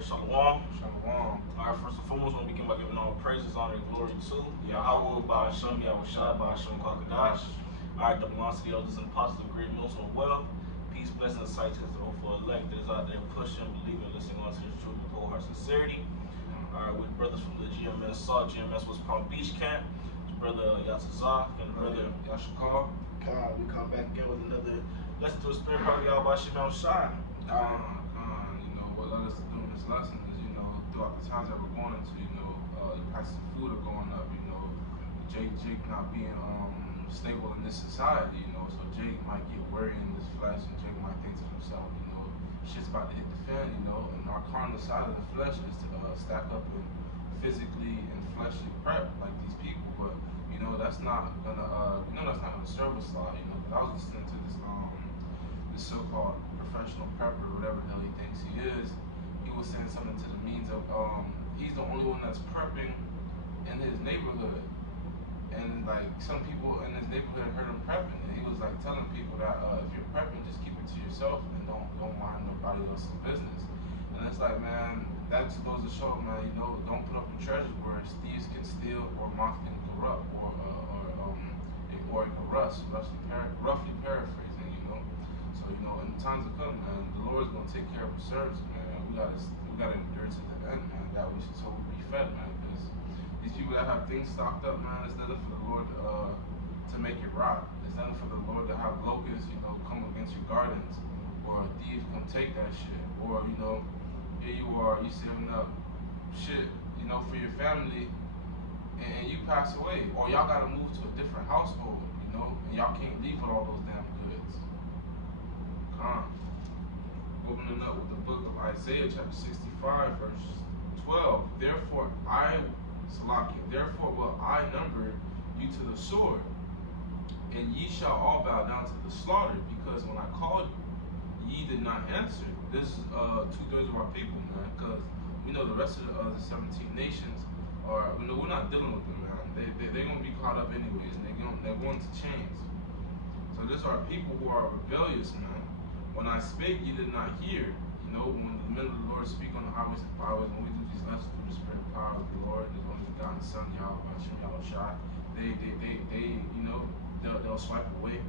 Alright, Shalom. Shalom. Alright, first and foremost, we begin by giving all praises, honor, and glory to Yahweh, Ba'ashem, Yahushua, Ba'ashem, Kwakadash. Alright, the belongs to the elders and apostles of great mills of wealth. Peace, blessings, and sight to the hopeful elect that is out there pushing, believing, listening onto the truth with whole heart sincerity. Alright, with brothers from the GMS Salt, GMS was Palm Beach Camp. Brother Yatazak and brother Yashikar. God, we come back again with another lesson to the spirit part of Yahweh Shai. You know, what led us to doing this lesson is, you know, throughout the times that we're going into, you know, the prices of food are going up, you know, Jake not being stable in this society, you know, so Jake might get worried in this flesh and Jake might think to himself, you know, shit's about to hit the fan, you know, and our carnal side of the flesh is to stack up and physically and fleshly prep like these people, but you know that's not gonna serve us a lot, you know. But I was listening to this so-called professional prepper, whatever the hell he thinks he is. He was saying something to the means of he's the only one that's prepping in his neighborhood, and like some people in his neighborhood heard him prepping, and he was like telling people that if you're prepping, just keep it to yourself and don't mind nobody else's business. And it's like, man, that just goes to show, man, you know, don't put up your treasures where thieves can steal or moth can corrupt or it can rust, roughly paraphrasing, you know. So, you know, in the times to come, man, the Lord's gonna take care of his servants, man. We gotta endure to the end, man. That we should so we be fed, man. Because these people that have things stocked up, man, it's nothing for the Lord to make it rot. It's nothing for the Lord to have locusts, you know, come against your gardens, or a thief come take that shit, or you know. Here you are, you saving up shit, you know, for your family, and you pass away, or y'all gotta move to a different household, you know, and y'all can't leave with all those damn goods. Come on. Opening up with the book of Isaiah, chapter 65, verse 12. Therefore will I number you to the sword, and ye shall all bow down to the slaughter, because when I called you, ye did not answer. This is 2/3 of our people, man, because we know the rest of the 17 nations are, you know, we're not dealing with them, man. They're going to be caught up anyways, and they're going to change. So these are people who are rebellious, man. When I spake, ye did not hear. You know, when the men of the Lord speak on the highways and byways, when we do these lessons through the spirit and power of the Lord, there's only begotten Son, Yahweh, Hashem, Yahushua, they, you know, they'll swipe away.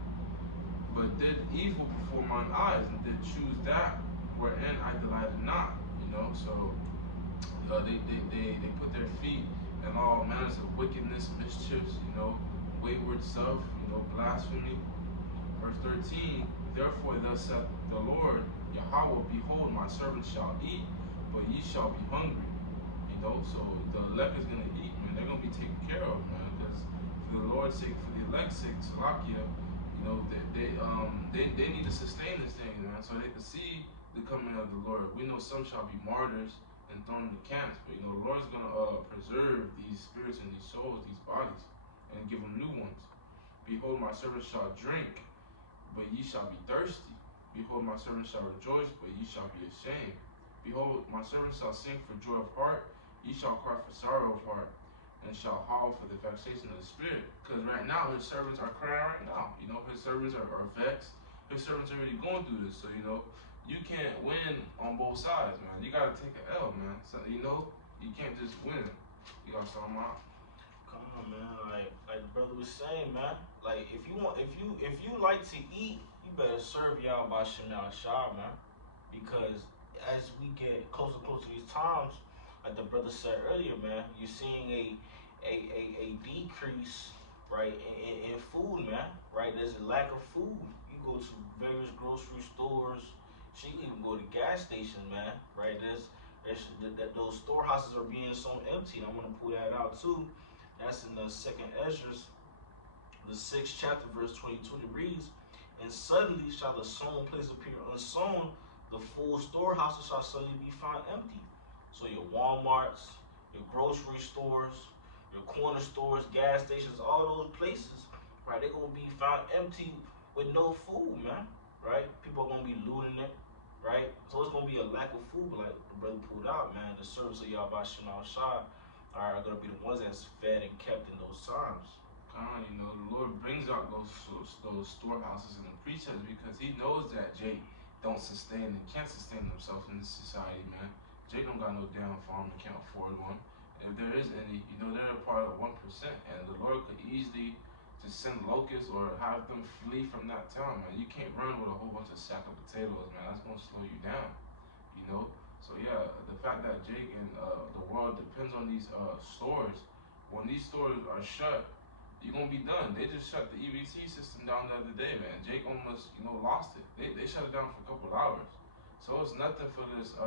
But did evil before mine eyes, and did choose that wherein I delighted not, you know. So they put their feet in all manners of wickedness, mischiefs, you know, wayward stuff, you know, blasphemy. Verse 13, therefore thus saith the Lord, Yahweh, behold, my servants shall eat, but ye shall be hungry. You know, so the elect is gonna eat, man. They're gonna be taken care of, man, because for the Lord's sake, for the elect's sake, Salakia, you know, they need to sustain this thing, man, so they can see the coming of the Lord. We know some shall be martyrs and thrown in the camps, but you know, the Lord's gonna preserve these spirits and these souls, these bodies, and give them new ones. Behold, my servants shall drink, but ye shall be thirsty. Behold, my servants shall rejoice, but ye shall be ashamed. Behold, my servants shall sing for joy of heart, ye shall cry for sorrow of heart, and shall howl for the vexation of the spirit. Because right now his servants are crying right now. You know, his servants are vexed. His servants are already going through this. So, you know, you can't win on both sides, man. You gotta take an L, man. So, you know, you can't just win. You gotta start them out. Come on, man. Like the brother was saying, man. Like if you like to eat, you better serve y'all by Shemel Shah, man. Because as we get closer and closer to these times, like the brother said earlier, man, you're seeing a decrease, right, in food, man, right? There's a lack of food. You go to various grocery stores, you can even go to gas stations, man, right? Those storehouses are being so empty, and I'm gonna pull that out too. That's in the second Ezra, the 6th chapter, verse 22. It reads, and suddenly shall the sown place appear unsown, the full storehouses shall suddenly be found empty. So your Walmarts, your grocery stores, your corner stores, gas stations, all those places, right, they're going to be found empty with no food, man, right? People are going to be looting it, right? So it's going to be a lack of food, but like the brother pulled out, man, the servants of Yahweh Shema Shah are going to be the ones that's fed and kept in those times. You know, the Lord brings out those storehouses and the precepts because he knows that Jake don't sustain and can't sustain themselves in this society, man. Jake don't got no damn farm and can't afford one. And if there is any, they're a part of 1%, and the Lord could easily just send locusts or have them flee from that town, man. You can't run with a whole bunch of sack of potatoes, man. That's gonna slow you down, you know. So yeah, the fact that Jake and the world depends on these stores, when these stores are shut, you're gonna be done. They just shut the EBT system down the other day, man. Jake almost, lost it. They shut it down for a couple of hours. So it's nothing for this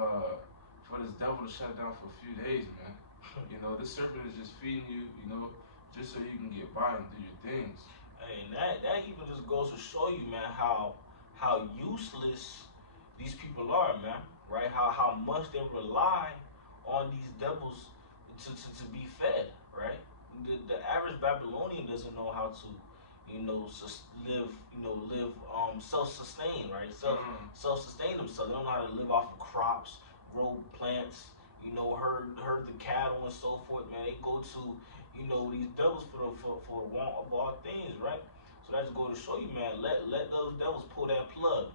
devil to shut it down for a few days, man. This serpent is just feeding you, just so you can get by and do your things. Hey, and that even just goes to show you, man, how useless these people are, man. Right? How much they rely on these devils to be fed, right? The average Babylonian doesn't know how to, live self-sustain, right? Self-sustain themselves. They don't know how to live off of crops, grow plants, herd the cattle and so forth, man. They go to, these devils for want of all things, right? So that just go to show you, man, let those devils pull that plug.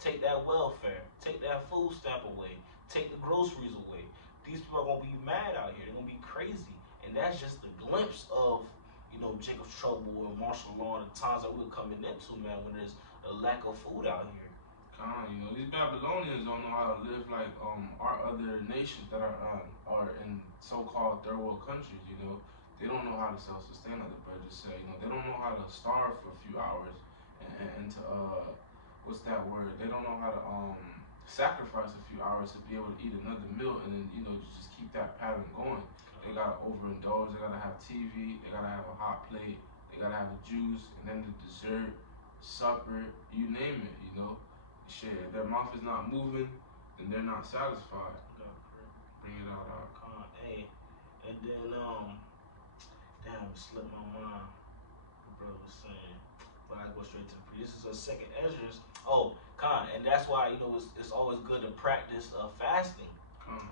Take that welfare, take that food stamp away, take the groceries away. These people are gonna be mad out here. They're gonna be crazy. And that's just a glimpse of, Jacob's trouble or martial law and the times that we're coming into, man, when there's a lack of food out here. These Babylonians don't know how to live like our other nations that are in so-called third world countries. They don't know how to self-sustain, like the brother just said. They don't know how to starve for a few hours and to what's that word? They don't know how to sacrifice a few hours to be able to eat another meal and then just keep that pattern going. They gotta overindulge. They gotta have TV. They gotta have a hot plate. They gotta have a juice and then the dessert, supper, you name it. Shit, if their mouth is not moving, then they're not satisfied. Bring it out. Hey, and then damn, it slipped my mind. The brother was saying, but I go straight to the pre. This is a second Esdras. Oh, and that's why it's always good to practice fasting,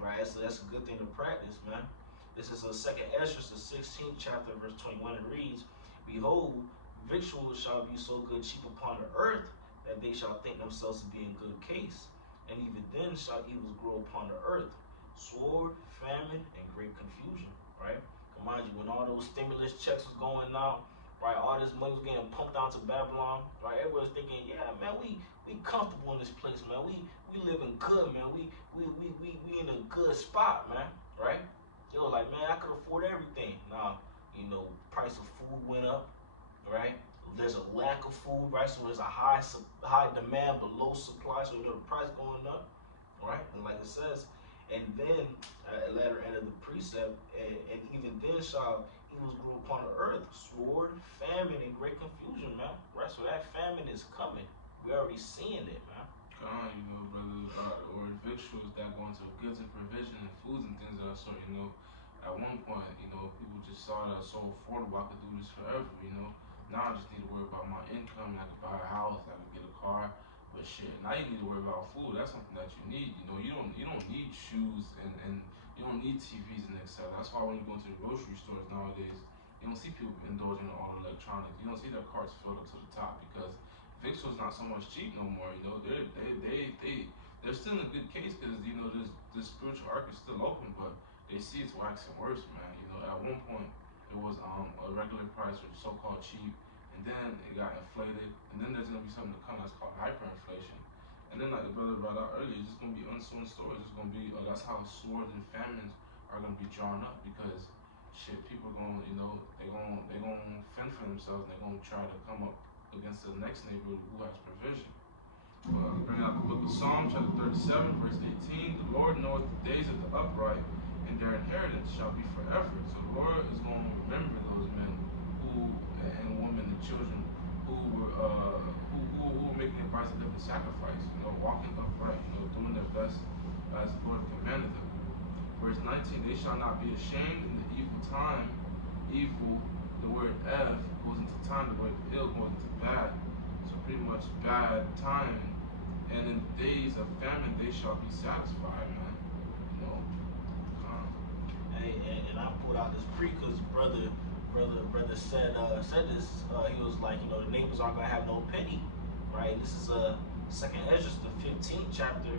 right? So that's a good thing to practice, man. This is a second Esdras, the 16th chapter, verse 21. It reads, "Behold, victuals shall be so good cheap upon the earth, that they shall think themselves to be in good case. And even then shall evils grow upon the earth, sword, famine, and great confusion." Right? Mind you, when all those stimulus checks was going out, right, all this money was getting pumped out to Babylon, right? Everyone's thinking, yeah, man, we comfortable in this place, man. We living good, man. We in a good spot, man. Right? They were like, man, I could afford everything. Now, price of food went up, right? There's a lack of food, right? So there's a high demand but low supply, so the price going up, right? And like it says, and then at the latter end of the precept, and even then shall evils grow upon the earth, sword, famine, and great confusion, man. Right? So that famine is coming. We're already seeing it, man. Brother, or victuals that go into goods and provision and foods and things of that sort. At one point, people just saw that so affordable. I could do this forever. Now I just need to worry about my income. I could buy a house. I could get a car. But shit, now you need to worry about food. That's something that you need. You don't need shoes and you don't need TVs and etc. That's why when you go into the grocery stores nowadays, you don't see people indulging in all electronics. You don't see their carts filled up to the top because victuals not so much cheap no more. They're still in a good case because the spiritual arc is still open, but they see it's waxing worse, man. At one point it was a regular price or so-called cheap. And then it got inflated, and then there's gonna be something to come that's called hyperinflation. And then, like the brother brought out earlier, it's just gonna be unsown stores. It's gonna be that's how swords and famines are gonna be drawn up because shit, people are gonna they're gonna fend for themselves. And they're gonna try to come up against the next neighbor who has provision. Bring out the book of Psalms, chapter 37, verse 18. The Lord knoweth the days of the upright, and their inheritance shall be forever. So the Lord is gonna remember those men and women and children who were making a price of living sacrifice, walking upright, doing their best as the Lord commanded them. Verse 19, they shall not be ashamed in the evil time. Evil, the word ev goes into time, the word ill goes into bad. So pretty much bad timing. And in the days of famine they shall be satisfied, man. Hey, and I pulled out this because brother said this. He was like, the neighbors aren't gonna have no penny, right? This is second Esdras, the 15th chapter,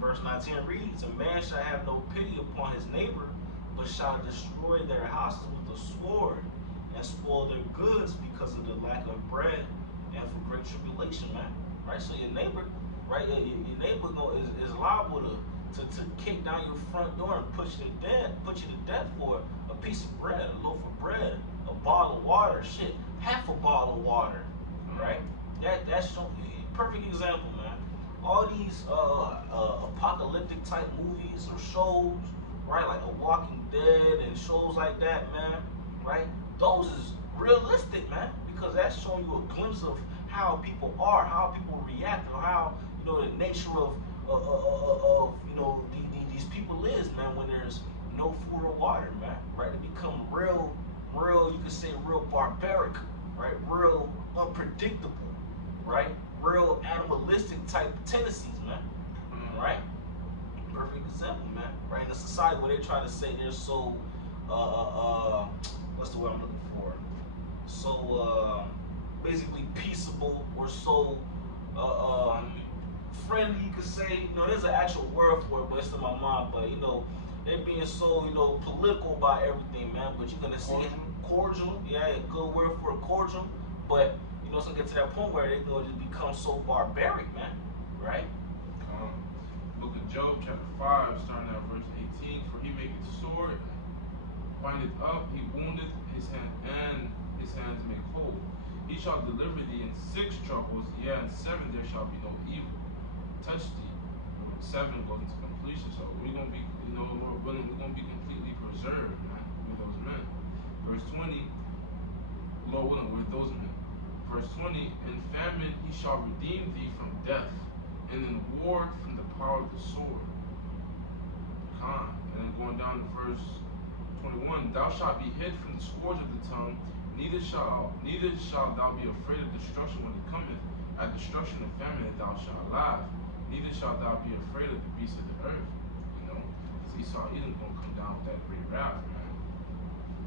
Verse 19 reads, "A man shall have no pity upon his neighbor, but shall destroy their houses with a sword, and spoil their goods because of the lack of bread and for great tribulation," man. Right? So your neighbor, right? Your neighbor is liable to kick down your front door and put you to death for a piece of bread, a loaf of bread, a bottle of water, shit, half a bottle of water, right? That's so perfect example, man. All these apocalyptic type movies or shows, right? Like The Walking Dead and shows like that, man, right? Those is realistic, man, because that's showing you a glimpse of how people are, how people react, or how the nature of these people is, man, when there's no food or water, man, right? They become real, you could say real barbaric, right? Real unpredictable, right? Real animalistic type tendencies, man, right? Perfect example, man, right? In a society where they try to say they're so, what's the word I'm looking for? So, basically peaceable or so, friendly, you could say. There's an actual word for it, but it's in my mind. But they're being so political about everything, man. But you're gonna see it cordial, yeah, a good word for a cordial. But it's gonna get to that point where they're gonna just become so barbaric, man, right? Book of Job, chapter 5, starting at verse 18. "For he maketh sword, bindeth up, he woundeth his hand, and his hands make whole. He shall deliver thee in 6 troubles, yea, in 7 there shall be no evil touch thee." 7 goes into completion, so we're gonna be, Lord willing, we're gonna be completely preserved, man, with those men. Verse 20, Lord willing, with those men. Verse 20, "In famine he shall redeem thee from death, and in war from the power of the sword." And then going down to verse 21, "Thou shalt be hid from the scourge of the tongue, neither shalt thou be afraid of destruction when it cometh. At destruction and famine thou shalt laugh, neither shalt thou be afraid of the beasts of the earth." Because Esau Edom gonna come down with that great wrath, man.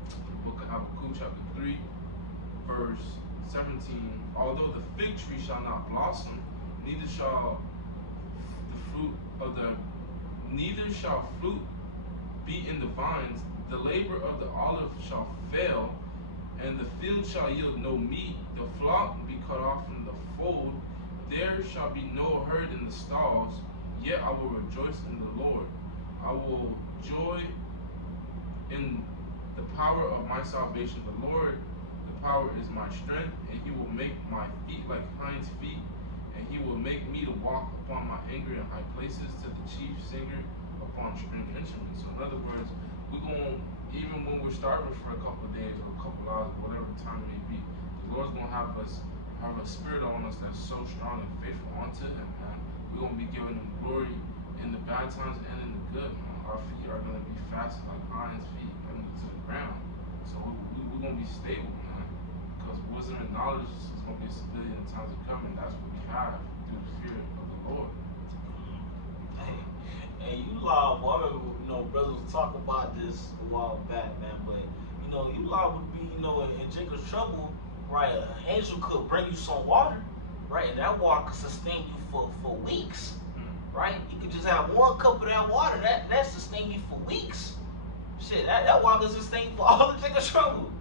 The book of Habakkuk, chapter 3, verse 17, "Although the fig tree shall not blossom, neither shall fruit be in the vines, the labor of the olive shall fail, and the field shall yield no meat, the flock be cut off from the fold, there shall be no herd in the stalls, yet I will rejoice in the Lord. I will joy in the power of my salvation. The Lord, the power is my strength, and he will make my feet like hinds' feet, and he will make me to walk upon my anger in high places, to the chief singer upon string instruments." So in other words, we're going, even when we're starving for a couple of days or a couple of hours, whatever time it may be, the Lord's gonna have a spirit on us that's so strong and faithful unto him, man. We're gonna be giving him glory in the bad times and in the good, man. Our feet are gonna be fastened like hinds' feet to the ground. So we're gonna be stable, man. Because wisdom and knowledge is gonna be a stability in the times of coming. That's what we have through the fear of the Lord. Hey, you liable. I remember, brothers was talking about this a while back, man. But you liable to be, in Jacob's trouble, right? An angel could bring you some water, right? And that water could sustain you for weeks, right? You could just have 1 cup of that water, that sustain you for weeks. Shit, that water could sustain you for all the Jacob's trouble,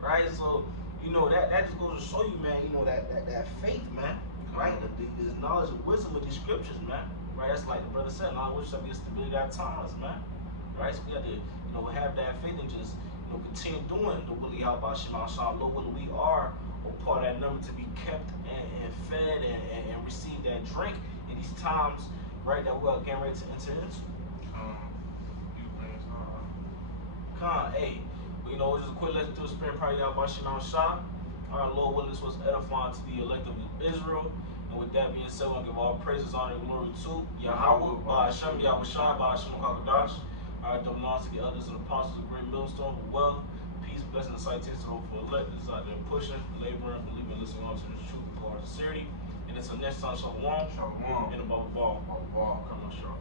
right? So that just goes to show you, man. That faith, man, right? This knowledge and wisdom of these scriptures, man. Right, that's like the brother said, knowledge shall be a stability at times, man. Right, so we got to, have that faith and just, continue doing the will of Yahweh Shema Shah. Lord, whether we are a part of that number to be kept and fed and receive that drink in these times, right, that we are getting ready to enter into. Hey, but just a quick let's do a spirit prayer, Yahweh Shema Shah. All right, Lord, willing this was edifying to the elect of Israel. And with that being said, we'll give all praises, honor, and glory to Yahweh, Ba'ashem, Yahweh Shai, Ba'ashem, HaKadosh. All right, the belongs to the elders and apostles of great millstone, wealth, peace, blessing, and citation for the elect. This is out there pushing, laboring, believing, listening on to the truth with all sincerity. And it's a next time, Shalom. Shalom. And above all, Above all. come on, Shalom.